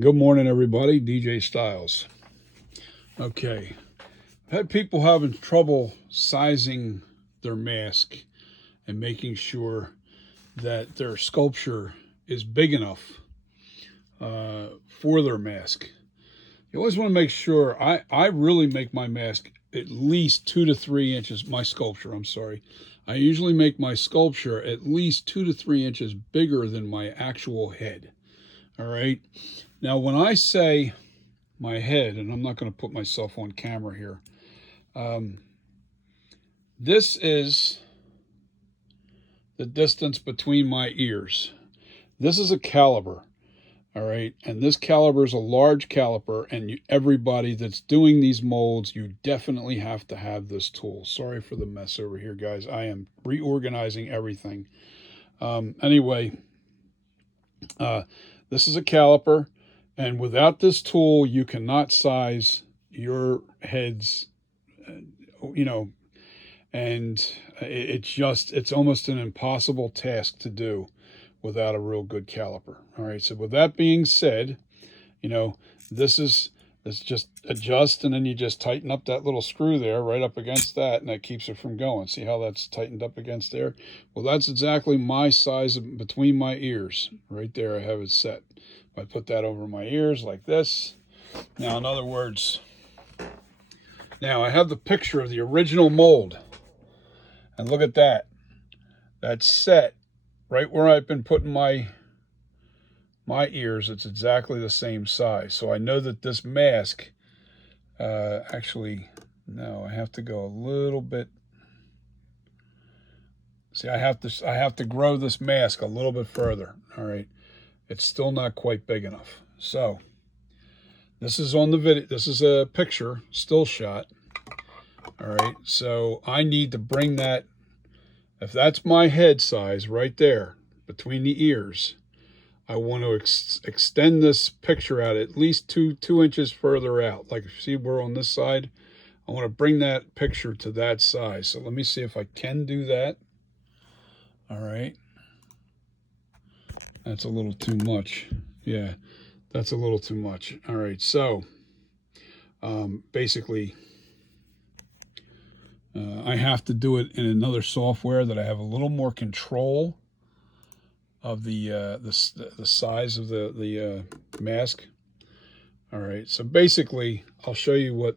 Good morning, everybody. DJ Styles. Okay, I've had people having trouble sizing their mask and making sure that their sculpture is big enough for their mask. You always want to make sure. I really make my mask at least 2 to 3 inches. My sculpture, I'm sorry. I usually make my sculpture at least 2 to 3 inches bigger than my actual head. All right. Now, when I say my head, and I'm not going to put myself on camera here, this is the distance between my ears. This is a caliper. All right. And this caliper is a large caliper, and everybody that's doing these molds, you definitely have to have this tool. Sorry for the mess over here, guys. I am reorganizing everything. Anyway, this is a caliper. And without this tool, you cannot size your heads, and it's almost an impossible task to do without a real good caliper. All right, so with that being said, this just adjust, and then you just tighten up that little screw there right up against that, and that keeps it from going. See how that's tightened up against there? Well, that's exactly my size between my ears. Right there, I have it set. I put that over my ears like this. Now, in other words, now I have the picture of the original mold. And look at that. That's set right where I've been putting my ears. It's exactly the same size. So I know that this mask, actually, no, I have to go a little bit. See, I have to grow this mask a little bit further. All right. It's still not quite big enough. So this is on the video. This is a picture, still shot. All right. So I need to bring that, if that's my head size right there between the ears, I want to extend this picture out at least two inches further out. Like, see, we're on this side. I want to bring that picture to that size. So let me see if I can do that. All right. That's a little too much. Yeah, that's a little too much. All right, so basically, I have to do it in another software that I have a little more control of the size of the mask. All right, so basically, I'll show you what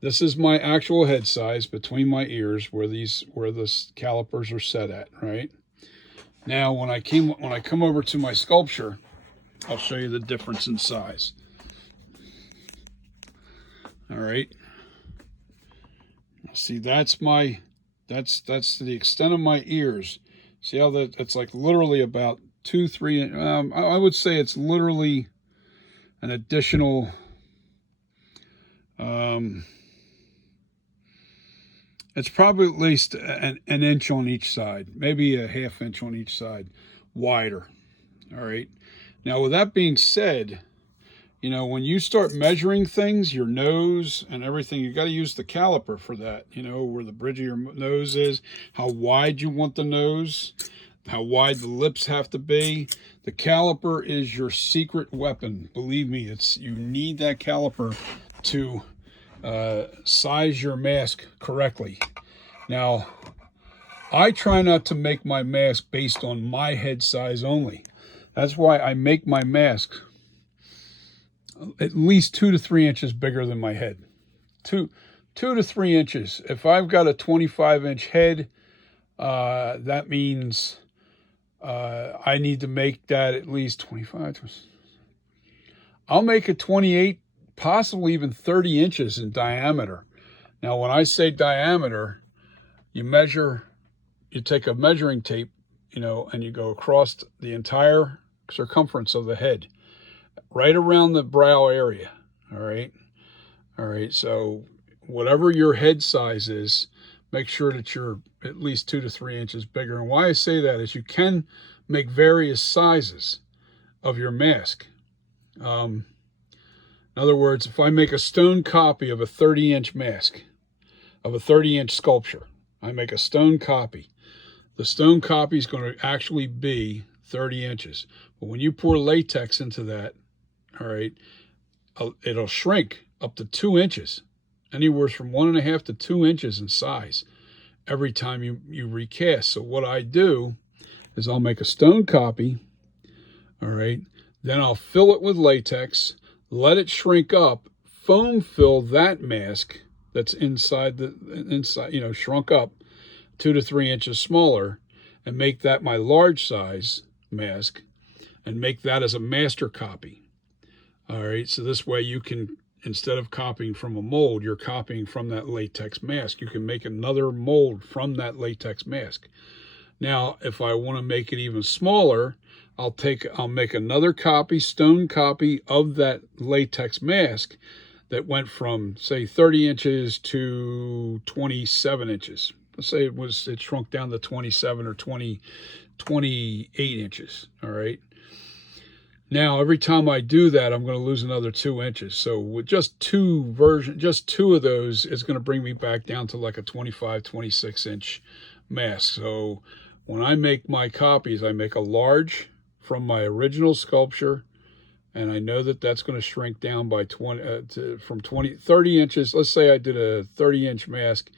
this is. My actual head size between my ears, where the calipers are set at. Right. Now, when I come over to my sculpture, I'll show you the difference in size. All right. See, that's the extent of my ears. See how it's like literally about 2-3. I would say it's literally an additional. It's probably at least an inch on each side, maybe a ½ inch on each side, wider. All right. Now, with that being said, when you start measuring things, your nose and everything, you got to use the caliper for that. Where the bridge of your nose is, how wide you want the nose, how wide the lips have to be. The caliper is your secret weapon. Believe me, you need that caliper to size your mask correctly. Now, I try not to make my mask based on my head size only. That's why I make my mask at least 2 to 3 inches bigger than my head. 2 to 3 inches. If I've got a 25-inch head, that means I need to make that at least 25. I'll make it 28, possibly even 30 inches in diameter. Now, when I say diameter, you take a measuring tape, and you go across the entire circumference of the head, right around the brow area. All right. So whatever your head size is, make sure that you're at least 2 to 3 inches bigger. And why I say that is you can make various sizes of your mask. In other words, if I make a stone copy of a 30-inch mask, of a 30-inch sculpture, I make a stone copy. The stone copy is going to actually be 30 inches. But when you pour latex into that, all right, it'll shrink up to 2 inches, anywhere from 1.5 to 2 inches in size every time you recast. So what I do is I'll make a stone copy, all right, then I'll fill it with latex, let it shrink up, foam fill that mask that's inside, shrunk up 2 to 3 inches smaller, and make that my large size mask, and make that as a master copy. All right, so this way you can, instead of copying from a mold, you're copying from that latex mask. You can make another mold from that latex mask. Now, if I want to make it even smaller, I'll make another copy, stone copy of that latex mask that went from, say, 30 inches to 27 inches. Let's say it shrunk down to 27 or 28 inches, all right? Now, every time I do that, I'm going to lose another 2 inches. So with just two of those, it's going to bring me back down to like a 25, 26 inch mask. So when I make my copies, I make a large from my original sculpture, and I know that that's going to shrink down by 30 inches. Let's say I did a 30-inch mask,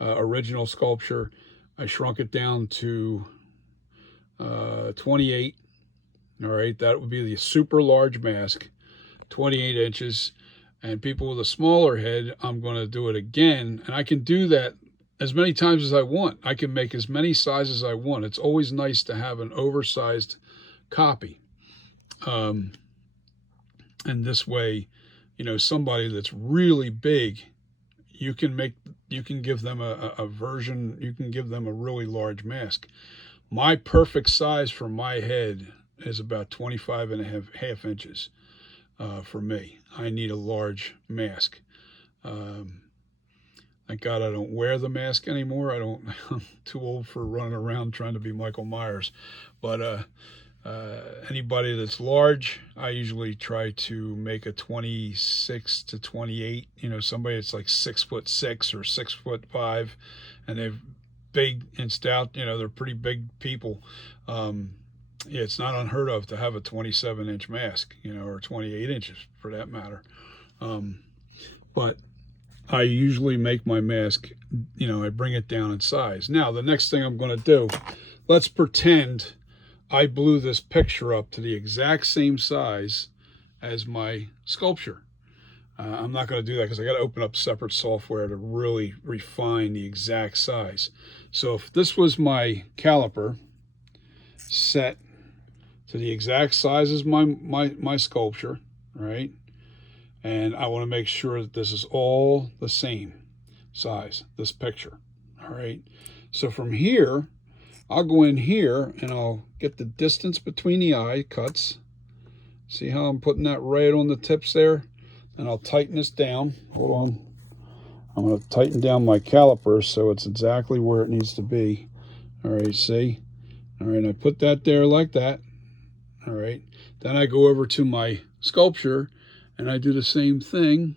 original sculpture. I shrunk it down to 28. All right, that would be the super large mask, 28 inches. And people with a smaller head, I'm going to do it again. And I can do that as many times as I want. I can make as many sizes as I want. It's always nice to have an oversized copy. And this way, somebody that's really big, you can give them a version, you can give them a really large mask. My perfect size for my head is about 25.5 inches for me. I need a large mask. Thank God I don't wear the mask anymore. I'm too old for running around trying to be Michael Myers. But anybody that's large, I usually try to make a 26 to 28. Somebody that's like 6'6" or 6'5", and they're big and stout. They're pretty big people. Yeah, it's not unheard of to have a 27-inch mask, or 28 inches for that matter. But I usually make my mask, I bring it down in size. Now, the next thing I'm going to do, let's pretend I blew this picture up to the exact same size as my sculpture. I'm not going to do that because I got to open up separate software to really refine the exact size. So if this was my caliper set to the exact size as my sculpture, right? And I want to make sure that this is all the same size, this picture, all right? So from here, I'll go in here and I'll get the distance between the eye cuts. See how I'm putting that right on the tips there? And I'll tighten this down. Hold on. I'm going to tighten down my caliper so it's exactly where it needs to be. All right, see? All right, I put that there like that. All right, then I go over to my sculpture and I do the same thing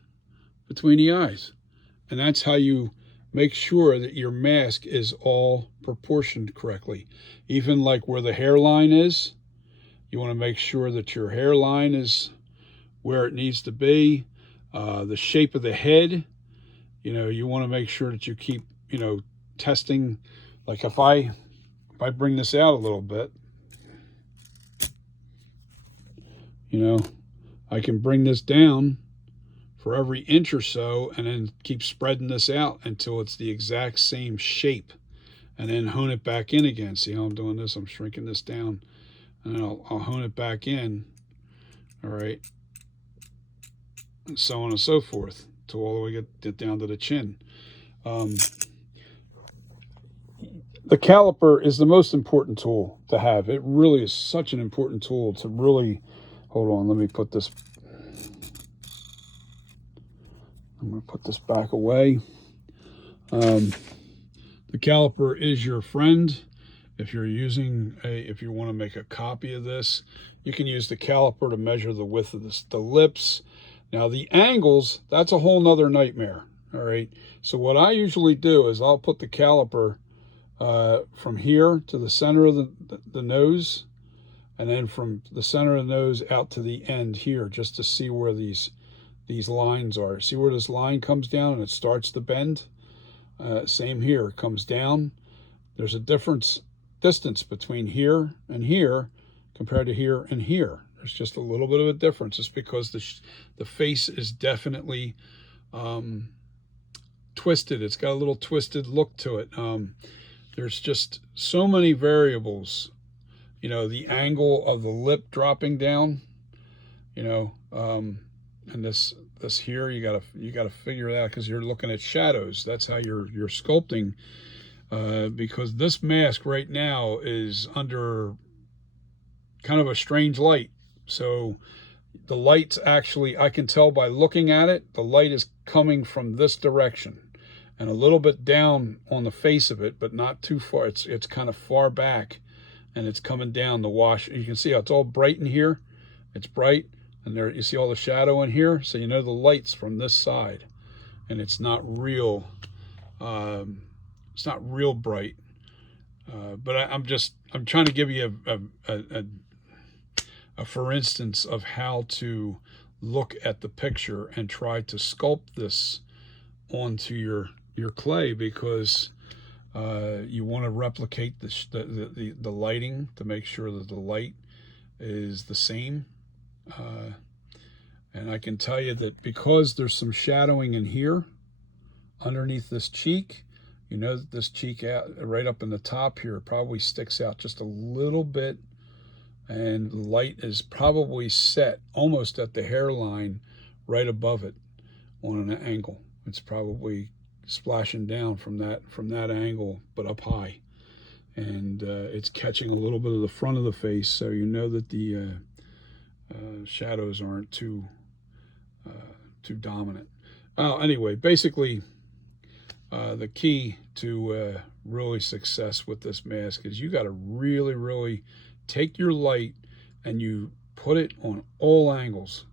between the eyes. And that's how you make sure that your mask is all proportioned correctly. Even like where the hairline is, you want to make sure that your hairline is where it needs to be. The shape of the head, you want to make sure that you keep, testing. Like if I bring this out a little bit, I can bring this down for every inch or so and then keep spreading this out until it's the exact same shape, and then hone it back in again. See how I'm doing this? I'm shrinking this down, and then I'll hone it back in, all right, and so on and so forth to all the way get down to the chin. The caliper is the most important tool to have. It really is such an important tool to really, hold on, let me put this, I'm going to put this back away. The caliper is your friend. If you're if you want to make a copy of this, you can use the caliper to measure the width of the lips. Now the angles, that's a whole nother nightmare. All right. So what I usually do is I'll put the caliper from here to the center of the nose, and then from the center of the nose out to the end here, just to see where these lines are. See where this line comes down and it starts to bend? Same here, it comes down. There's a distance between here and here compared to here and here. There's just a little bit of a difference. It's because the face is definitely twisted. It's got a little twisted look to it. There's just so many variables. You know, the angle of the lip dropping down, you know, and this here, you gotta figure it out because you're looking at shadows. That's how you're sculpting, because this mask right now is under kind of a strange light. So the light's actually, I can tell by looking at it, the light is coming from this direction and a little bit down on the face of it, but not too far. It's kind of far back, and it's coming down the wash. You can see how it's all bright in here. It's bright, and there you see all the shadow in here. So you know the light's from this side, and it's not real. It's not real bright. But I'm trying to give you a for instance of how to look at the picture and try to sculpt this onto your clay, because you want to replicate the lighting to make sure that the light is the same. And I can tell you that because there's some shadowing in here underneath this cheek, you know that this cheek out right up in the top here probably sticks out just a little bit, and the light is probably set almost at the hairline right above it on an angle. It's probably splashing down from that angle, but up high, and it's catching a little bit of the front of the face, so you know that the shadows aren't too dominant. Anyway, basically, the key to really success with this mask is you got to really take your light and you put it on all angles.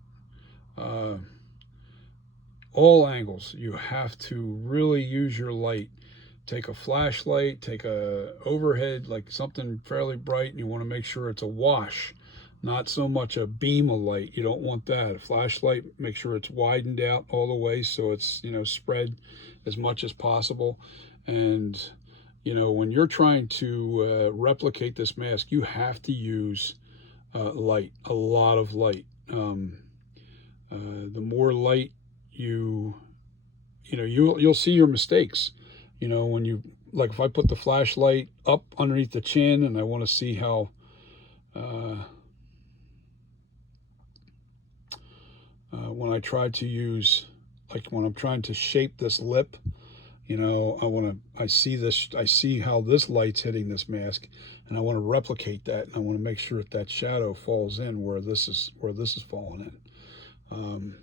All angles. You have to really use your light. Take a flashlight, take a overhead, like something fairly bright, and you want to make sure it's a wash, not so much a beam of light. You don't want that. A flashlight, make sure it's widened out all the way so it's, you know, spread as much as possible. And you know, when you're trying to replicate this mask, you have to use light, a lot of light. The more light you'll see your mistakes. You know, when you, like if I put the flashlight up underneath the chin and I want to see how when I try to use, like when I'm trying to shape this lip, you know, I see how this light's hitting this mask, and I want to replicate that, and I want to make sure that shadow falls in where this is falling in.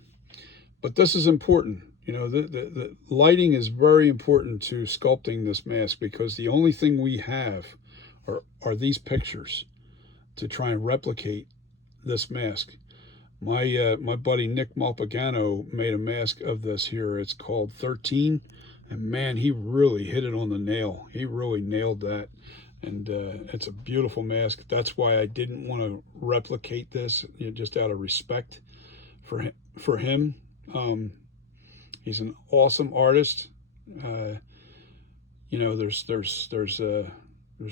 But this is important. You know, the lighting is very important to sculpting this mask, because the only thing we have are these pictures to try and replicate this mask. My buddy Nick Malpagano made a mask of this here. It's called 13. And man, he really hit it on the nail. He really nailed that. And it's a beautiful mask. That's why I didn't want to replicate this, you know, just out of respect for him. He's an awesome artist. You know, there's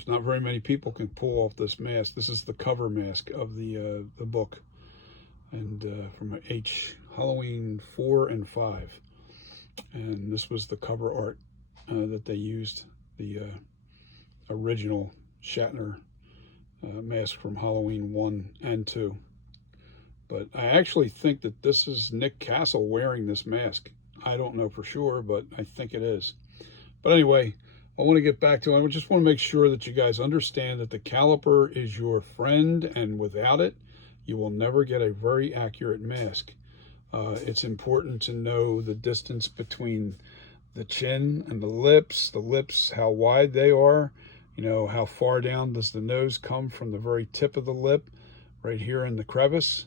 not very many people can pull off this mask. This is the cover mask of the book, and from Halloween 4 and 5. And this was the cover art that they used, the original Shatner mask from Halloween 1 and 2. But I actually think that this is Nick Castle wearing this mask. I don't know for sure, but I think it is. But anyway, I want to get back to it. I just want to make sure that you guys understand that the caliper is your friend, and without it, you will never get a very accurate mask. It's important to know the distance between the chin and the lips, how wide they are, you know, how far down does the nose come from the very tip of the lip, right here in the crevice,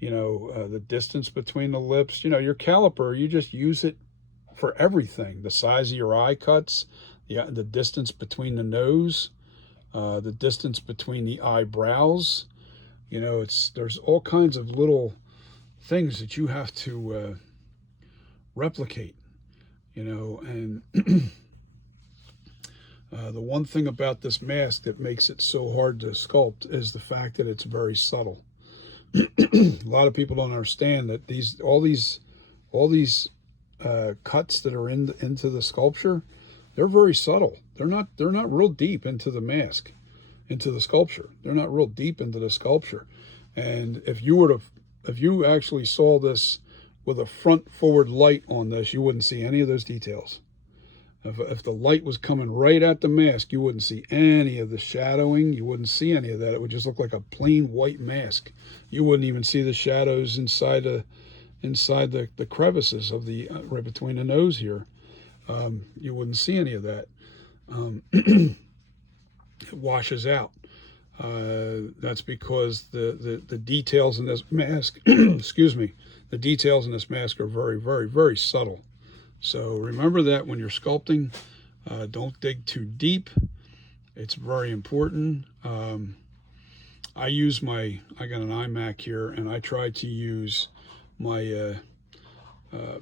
you know, the distance between the lips. You know, your caliper, you just use it for everything. The size of your eye cuts, the distance between the nose, the distance between the eyebrows, You know, there's all kinds of little things that you have to replicate, you know, and the one thing about this mask that makes it so hard to sculpt is the fact that it's very subtle. A lot of people don't understand that all these cuts that are into the sculpture, they're very subtle. They're not real deep into the mask, into the sculpture. They're not real deep into the sculpture. And if you actually saw this with a front forward light on this, you wouldn't see any of those details. If the light was coming right at the mask, you wouldn't see any of the shadowing. You wouldn't see any of that. It would just look like a plain white mask. You wouldn't even see the shadows inside the crevices of the right between the nose here. You wouldn't see any of that. It washes out. That's because the details in this mask, excuse me, the details in this mask are very, very, very subtle. So remember that when you're sculpting, don't dig too deep. It's very important. I got an iMac here, and I try to use my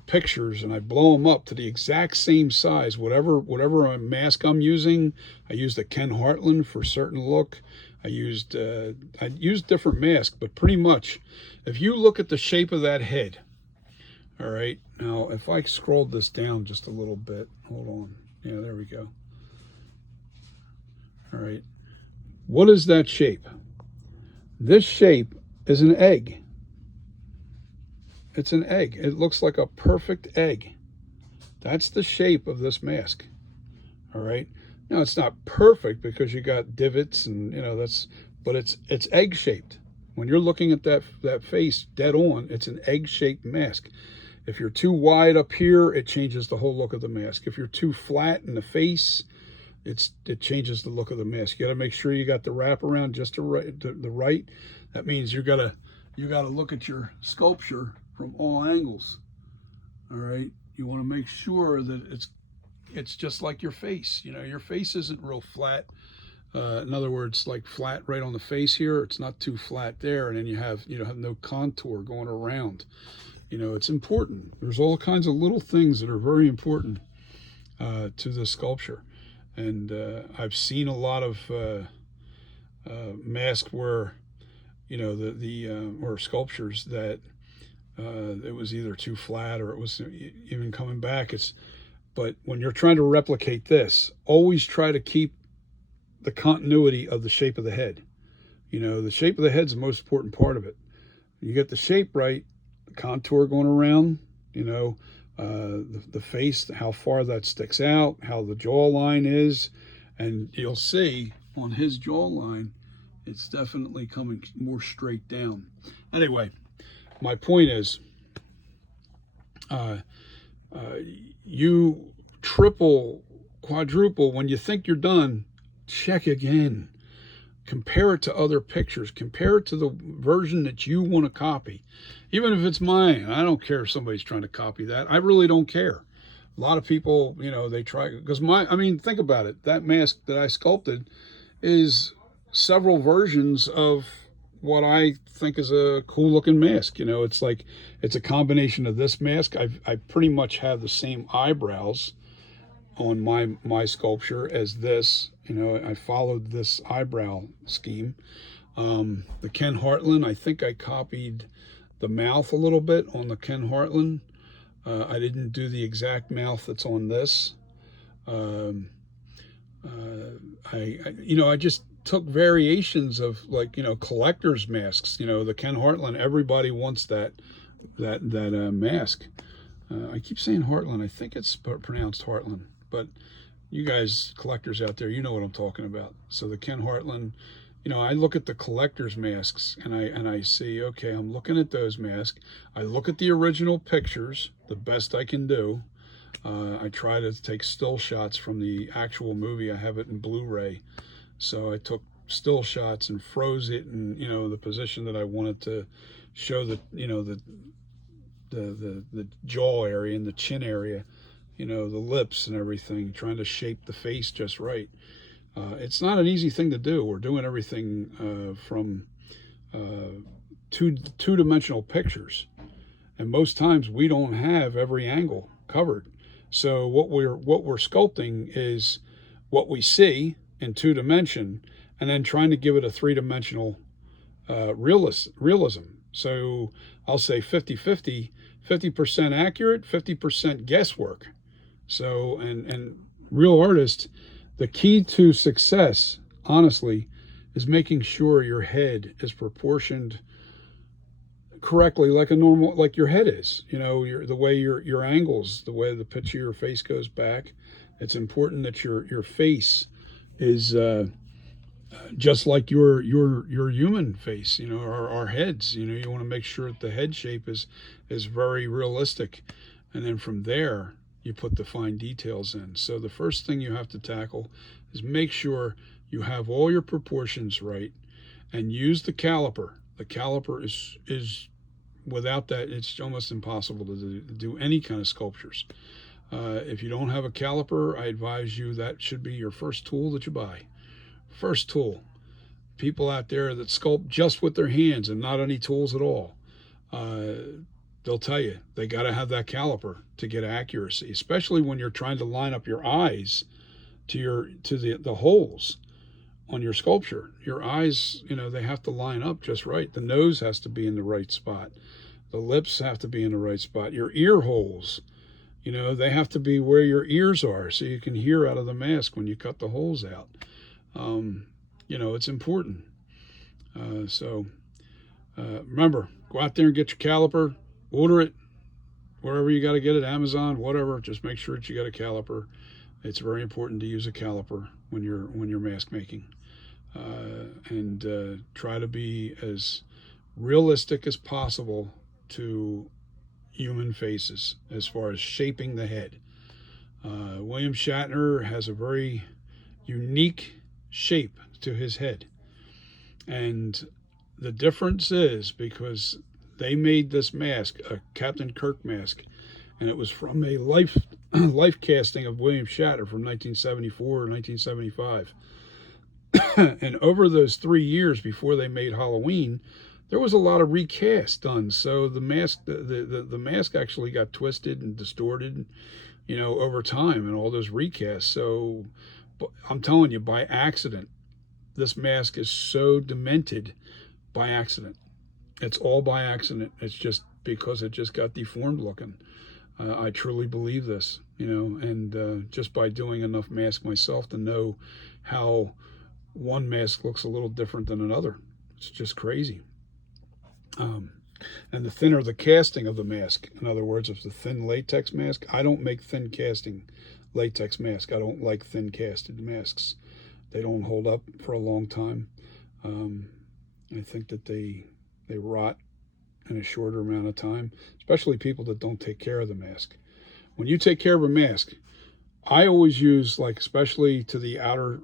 pictures, and I blow them up to the exact same size. Whatever mask I'm using, I used a Ken Hartland for a certain look. I used different masks, but pretty much, if you look at the shape of that head, all right, now if I scrolled this down just a little bit, hold on, yeah, there we go. All right, what is that shape? This shape is an egg. It's an egg. It looks like a perfect egg. That's the shape of this mask. All right. Now it's not perfect because you got divots and but it's egg shaped. When you're looking at that face dead on, it's an egg shaped mask. If you're too wide up here, it changes the whole look of the mask. If you're too flat in the face, it changes the look of the mask. You got to make sure you got the wraparound just the right. That means you gotta look at your sculpture from all angles. All right, you want to make sure that it's just like your face. You know, your face isn't real flat. In other words, like flat right on the face here. It's not too flat there, and then you have no contour going around. You know, it's important. There's all kinds of little things that are very important to the sculpture, and I've seen a lot of masks where or sculptures that it was either too flat or it was even coming back. But when you're trying to replicate this, always try to keep the continuity of the shape of the head. You know, the shape of the head's the most important part of it. You get the shape right, the contour going around, the face, how far that sticks out, how the jawline is, and you'll see on his jawline, it's definitely coming more straight down. Anyway, my point is, you triple, quadruple, when you think you're done, check again. Compare it to other pictures. Compare it to the version that you want to copy. Even if it's mine, I don't care if somebody's trying to copy that. I really don't care. A lot of people, they try, because think about it. That mask that I sculpted is several versions of what I think is a cool looking mask. It's a combination of this mask. I pretty much have the same eyebrows on my sculpture as this. I followed this eyebrow scheme. The Ken Hartland, I think I copied the mouth a little bit on the Ken Hartland. I didn't do the exact mouth that's on this. I just took variations of collector's masks. The Ken Hartland, everybody wants that mask. I keep saying Hartland. I think it's pronounced Hartland, but you guys collectors out there, you know what I'm talking about. So the Ken Hartland, I look at the collector's masks and I see, okay, I'm looking at those masks. I look at the original pictures, the best I can do. I try to take still shots from the actual movie. I have it in Blu-ray. So I took still shots and froze it in, the position that I wanted to show the jaw area and the chin area, the lips and everything, trying to shape the face just right. It's not an easy thing to do. We're doing everything from two-dimensional pictures, and most times we don't have every angle covered. So what we're sculpting is what we see in 2 dimension, and then trying to give it a 3-dimensional realism. So I'll say 50-50, 50% accurate, 50% guesswork. So and real artists, the key to success, honestly, is making sure your head is proportioned correctly, like a normal, like your head is. You know, the way your angles, the way the pitch of your face goes back. It's important that your face is just like your human face. You know, our heads. You know, you want to make sure that the head shape is very realistic, and then from there you put the fine details in. So the first thing you have to tackle is make sure you have all your proportions right, and use the caliper. The caliper is without that, it's almost impossible to do any kind of sculptures. If you don't have a caliper, I advise you that should be your first tool that you buy. First tool. People out there that sculpt just with their hands and not any tools at all, they'll tell you they got to have that caliper to get accuracy, especially when you're trying to line up your eyes to the holes on your sculpture. Your eyes, you know, they have to line up just right. The nose has to be in the right spot. The lips have to be in the right spot. Your ear holes, you know, they have to be where your ears are so you can hear out of the mask when you cut the holes out. You know, it's important. Remember, go out there and get your caliper, order it wherever you got to get it, Amazon, whatever. Just make sure that you got a caliper. It's very important to use a caliper when you're mask making, and try to be as realistic as possible to human faces as far as shaping the head. William Shatner has a very unique shape to his head, and the difference is because they made this mask a Captain Kirk mask, and it was from a life casting of William Shatner from 1974 or 1975. And over those 3 years before they made Halloween, there was a lot of recast done. So the mask, the mask actually got twisted and distorted, you know, over time, and all those recasts. So I'm telling you, by accident, this mask is so demented by accident. It's all by accident. It's just because it just got deformed looking. I truly believe this, you know, and just by doing enough mask myself to know how one mask looks a little different than another. It's just crazy. And the thinner the casting of the mask, in other words, if it's a thin latex mask, I don't make thin casting latex mask. I don't like thin casted masks. They don't hold up for a long time. I think that they rot in a shorter amount of time, especially people that don't take care of the mask. When you take care of a mask, I always use, like, especially to the outer,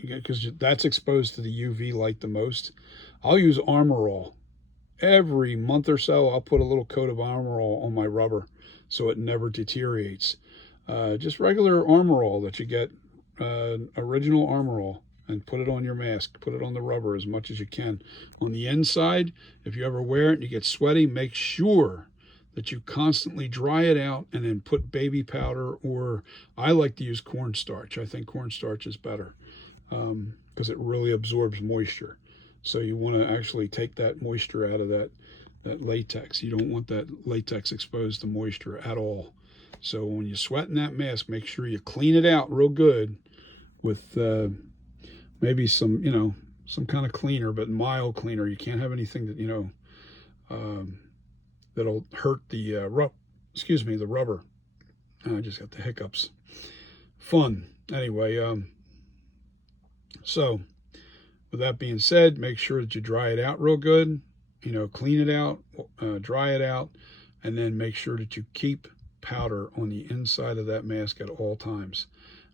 because that's exposed to the UV light the most, I'll use Armor All. Every month or so, I'll put a little coat of Armor All on my rubber so it never deteriorates. Just regular Armor All that you get, original Armor All, and put it on your mask. Put it on the rubber as much as you can. On the inside, if you ever wear it and you get sweaty, make sure that you constantly dry it out and then put baby powder, or I like to use cornstarch. I think cornstarch is better because it really absorbs moisture. So you want to actually take that moisture out of that latex. You don't want that latex exposed to moisture at all. So when you sweat in that mask, make sure you clean it out real good with maybe some, you know, some kind of cleaner, but mild cleaner. You can't have anything that, you know, that'll hurt the the rubber. I just got the hiccups. Fun. Anyway, so with that being said, make sure that you dry it out real good. You know, clean it out, dry it out, and then make sure that you keep powder on the inside of that mask at all times.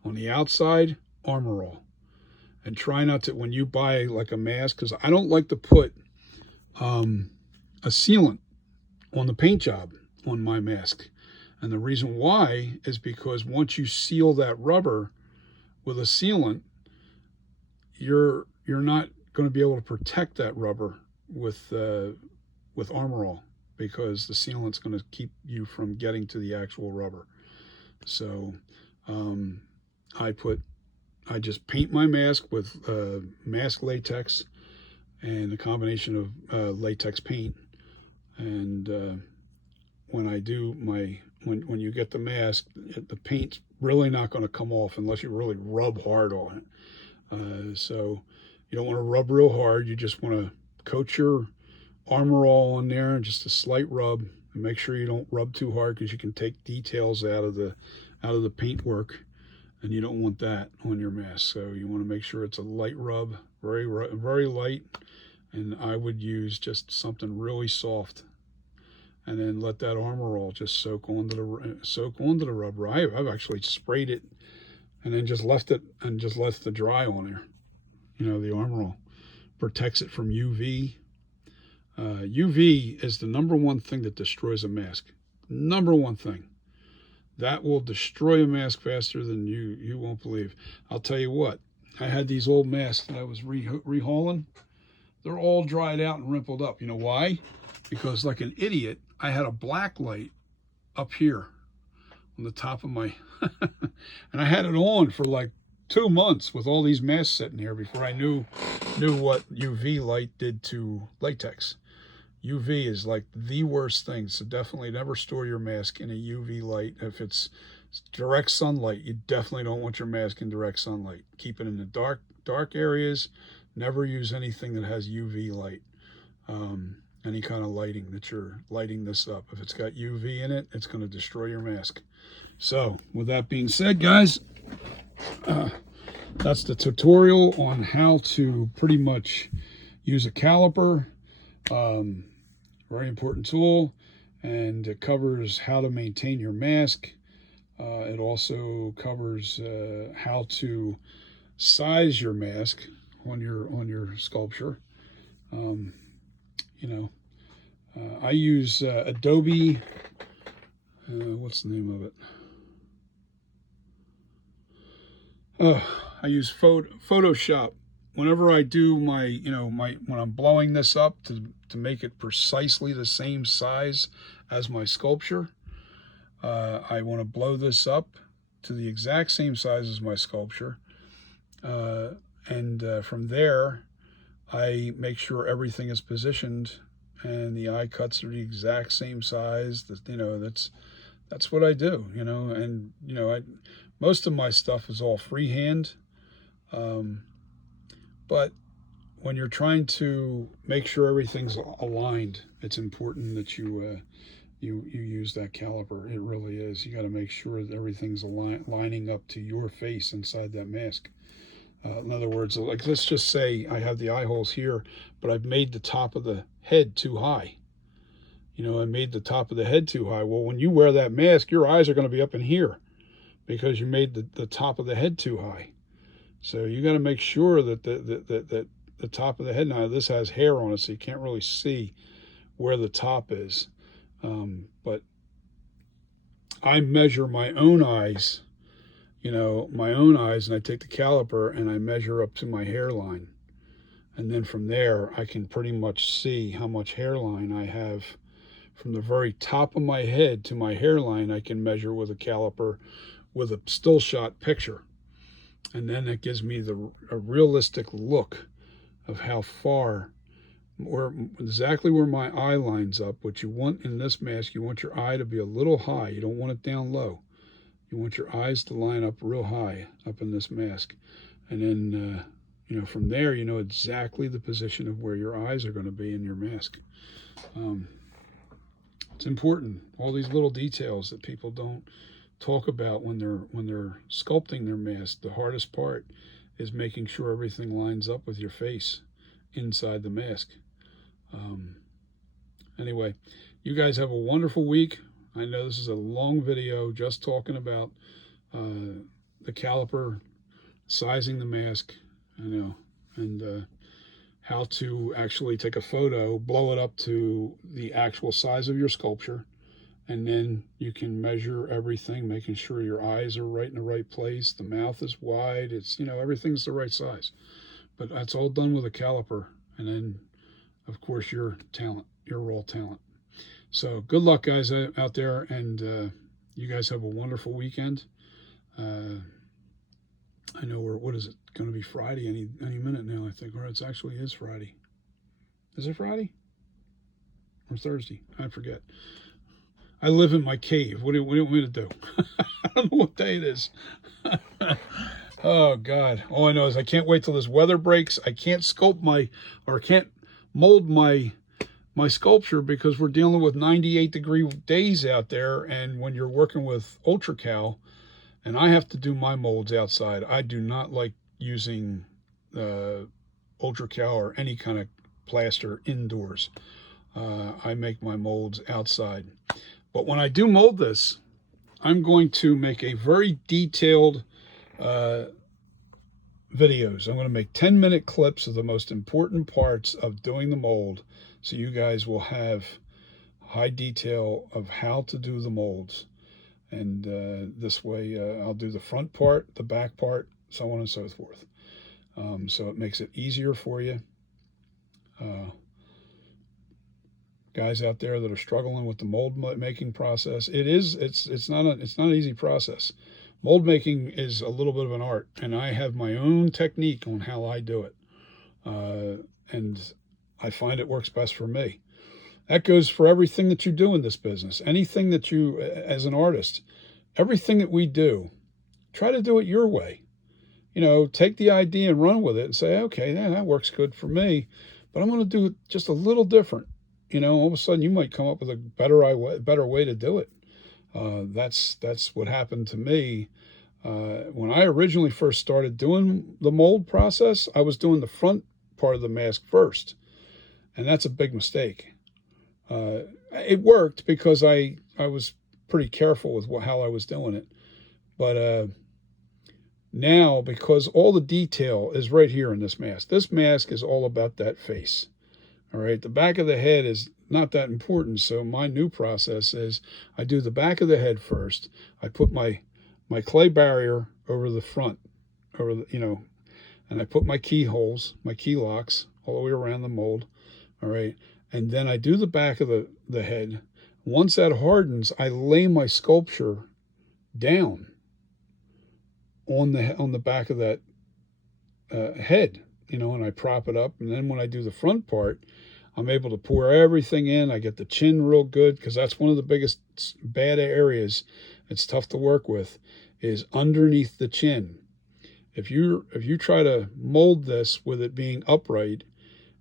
On the outside, Armor All. And try not to, when you buy like a mask, because I don't like to put a sealant on the paint job on my mask. And the reason why is because once you seal that rubber with a sealant, you're not going to be able to protect that rubber with Armor All, because the sealant's going to keep you from getting to the actual rubber. So I just paint my mask with mask latex and a combination of latex paint. And when I do when you get the mask, the paint's really not going to come off unless you really rub hard on it. So you don't want to rub real hard. You just want to coat your Armor All on there, just a slight rub, and make sure you don't rub too hard, because you can take details out of the paint work, and you don't want that on your mask. So you want to make sure it's a light rub, very light, and I would use just something really soft, and then let that Armor All just soak onto the rubber. I've actually sprayed it and then just left it dry on there. You know, the Armor All protects it from UV. UV is the #1 thing that destroys a mask. #1 thing. That will destroy a mask faster than you won't believe. I'll tell you what, I had these old masks that I was rehauling. They're all dried out and wrinkled up. You know why? Because like an idiot, I had a black light up here on the top of my, and I had it on for like 2 months with all these masks sitting here before I knew what UV light did to latex. UV is like the worst thing, so definitely never store your mask in a UV light. If it's direct sunlight, you definitely don't want your mask in direct sunlight. Keep it in the dark areas. Never use anything that has UV light. Any kind of lighting that you're lighting this up. If it's got UV in it, it's going to destroy your mask. So with that being said, guys, that's the tutorial on how to pretty much use a caliper. Very important tool, and it covers how to maintain your mask. It also covers how to size your mask on your sculpture. You know, I use Adobe. What's the name of it? I use Photoshop. Whenever I do when I'm blowing this up to make it precisely the same size as my sculpture, I want to blow this up to the exact same size as my sculpture, and from there I make sure everything is positioned and the eye cuts are the exact same size. That's what I do. And most of my stuff is all freehand. But when you're trying to make sure everything's aligned, it's important that you use that caliper. It really is. You got to make sure that everything's lining up to your face inside that mask. In other words, like let's just say I have the eye holes here, but I've made the top of the head too high. I made the top of the head too high. Well, when you wear that mask, your eyes are going to be up in here because you made the top of the head too high. So you got to make sure that the top of the head, now this has hair on it, so you can't really see where the top is. But I measure my own eyes, and I take the caliper and I measure up to my hairline. And then from there, I can pretty much see how much hairline I have. From the very top of my head to my hairline, I can measure with a caliper with a still shot picture. And then it gives me a realistic look of how far, or exactly where my eye lines up. What you want in this mask, you want your eye to be a little high. You don't want it down low. You want your eyes to line up real high up in this mask. And then, from there, you know exactly the position of where your eyes are going to be in your mask. It's important. All these little details that people don't talk about when they're sculpting their mask. The hardest part is making sure everything lines up with your face inside the mask. Anyway, you guys have a wonderful week. I know this is a long video just talking about the caliper, sizing the mask, and how to actually take a photo, blow it up to the actual size of your sculpture, and then you can measure everything, making sure your eyes are right in the right place, the mouth is wide, it's everything's the right size. But that's all done with a caliper. And then of course, your talent, your raw talent. So good luck, guys, out there, and you guys have a wonderful weekend. I know what is it, going to be Friday any minute now, I think, or it actually is Friday. Is it Friday? Or Thursday? I forget. I live in my cave. What do you want me to do? I don't know what day it is. Oh, God. All I know is I can't wait till this weather breaks. I can't can't mold my sculpture because we're dealing with 98-degree days out there. And when you're working with Ultra Cal, and I have to do my molds outside, I do not like using Ultra Cal or any kind of plaster indoors. I make my molds outside. But when I do mold this, I'm going to make a very detailed videos. I'm going to make 10-minute clips of the most important parts of doing the mold, so you guys will have high detail of how to do the molds. And this way I'll do the front part, the back part, so on and so forth. So it makes it easier for you. Guys out there that are struggling with the mold making process, it's not an easy process. Mold making is a little bit of an art, and I have my own technique on how I do it, and I find it works best for me. That goes for everything that you do in this business. Anything that you, as an artist, everything that we do, try to do it your way. You know, take the idea and run with it and say, okay, yeah, that works good for me, but I'm going to do it just a little different. You know, all of a sudden you might come up with a better way to do it. That's what happened to me. When I originally first started doing the mold process, I was doing the front part of the mask first, and that's a big mistake. It worked because I was pretty careful with how I was doing it, but now, because all the detail is right here in this mask. This mask is all about that face. All right, the back of the head is not that important. So my new process is I do the back of the head first. I put my clay barrier over the front, and I put my keyholes, my key locks all the way around the mold. All right, and then I do the back of the head. Once that hardens, I lay my sculpture down on the back of that head, and I prop it up. And then when I do the front part, I'm able to pour everything in. I get the chin real good, because that's one of the biggest bad areas. It's tough to work with, is underneath the chin. If you try to mold this with it being upright,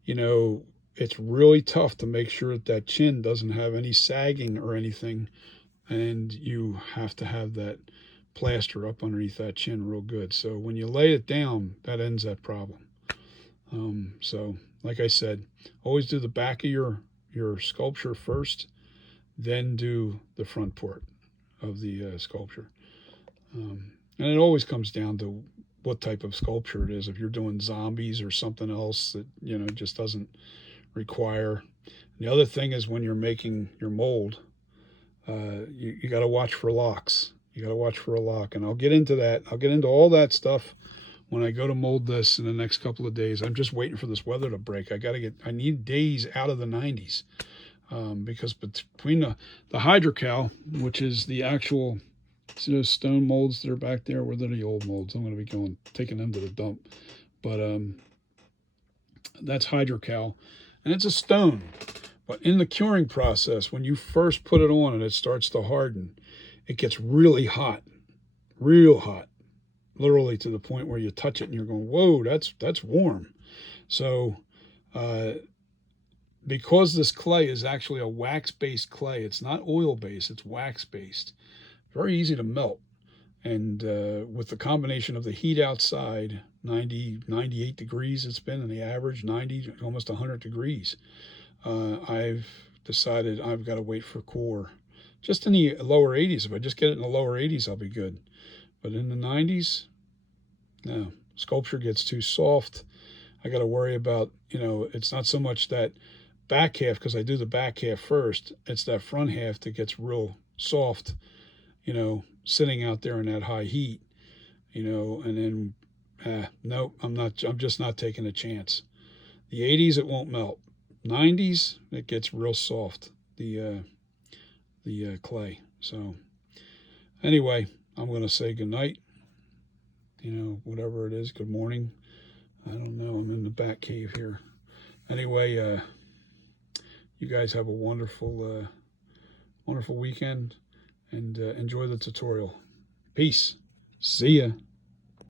it's really tough to make sure that chin doesn't have any sagging or anything, and you have to have that plaster up underneath that chin real good. So when you lay it down, that ends that problem. So like I said, always do the back of your sculpture first, then do the front part of the sculpture. And it always comes down to what type of sculpture it is. If you're doing zombies or something else that, just doesn't require. And the other thing is, when you're making your mold, you got to watch for locks. You got to watch for a lock. And I'll get into that. I'll get into all that stuff when I go to mold this in the next couple of days. I'm just waiting for this weather to break. I need days out of the 90s, because between the hydrocal, which is the actual, see those stone molds that are back there, where they're the old molds. I'm going to be taking them to the dump. But that's hydrocal, and it's a stone. But in the curing process, when you first put it on and it starts to harden, it gets really hot, real hot. Literally to the point where you touch it and you're going, whoa, that's warm. So because this clay is actually a wax-based clay, it's not oil-based, it's wax-based, very easy to melt. And with the combination of the heat outside, 98 degrees it's been, and the average 90, almost 100 degrees, I've decided I've got to wait for core. Just in the lower 80s. If I just get it in the lower 80s, I'll be good. But in the 90s, no, sculpture gets too soft. I got to worry about, it's not so much that back half, because I do the back half first. It's that front half that gets real soft, sitting out there in that high heat, and then, no, I'm just not taking a chance. The 80s, it won't melt. 90s, it gets real soft, the clay. So anyway, I'm going to say goodnight. You know, whatever it is, good morning. I don't know. I'm in the back cave here. Anyway, you guys have a wonderful, wonderful weekend, and enjoy the tutorial. Peace. See ya.